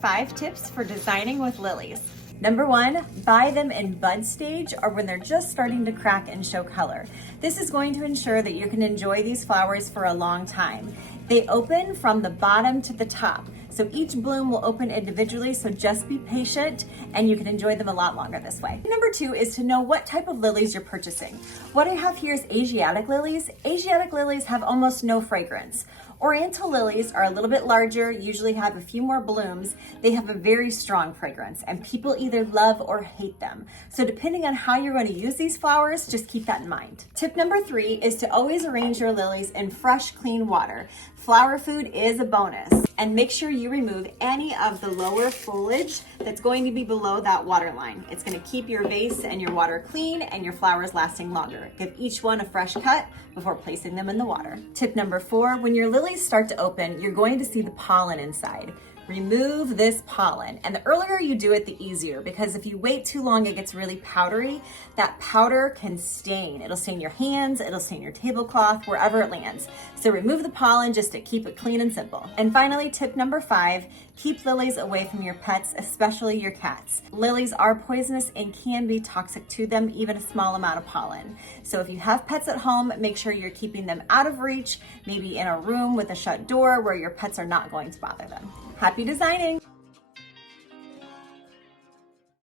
5 tips for designing with lilies. Number 1, buy them in bud stage or when they're just starting to crack and show color. This is going to ensure that you can enjoy these flowers for a long time. They open from the bottom to the top, so each bloom will open individually, so just be patient and you can enjoy them a lot longer this way. Number 2 is to know what type of lilies you're purchasing. What I have here is Asiatic lilies. Asiatic lilies have almost no fragrance. Oriental lilies are a little bit larger, usually have a few more blooms. They have a very strong fragrance and people either love or hate them. So depending on how you're going to use these flowers, just keep that in mind. Tip number 3 is to always arrange your lilies in fresh, clean water. Flower food is a bonus, and make sure you remove any of the lower foliage that's going to be below that water line. It's going to keep your vase and your water clean and your flowers lasting longer. Give each one a fresh cut before placing them in the water. Tip number 4, when your lilies start to open, you're going to see the pollen inside. Remove this pollen, and the earlier you do it, the easier, because if you wait too long, it gets really powdery. That powder can stain. It'll stain your hands, it'll stain your tablecloth, wherever it lands. So remove the pollen just to keep it clean and simple. And finally, tip number 5, keep lilies away from your pets, especially your cats. Lilies are poisonous and can be toxic to them, even a small amount of pollen. So if you have pets at home, make sure you're keeping them out of reach, maybe in a room with a shut door where your pets are not going to bother them. Happy designing!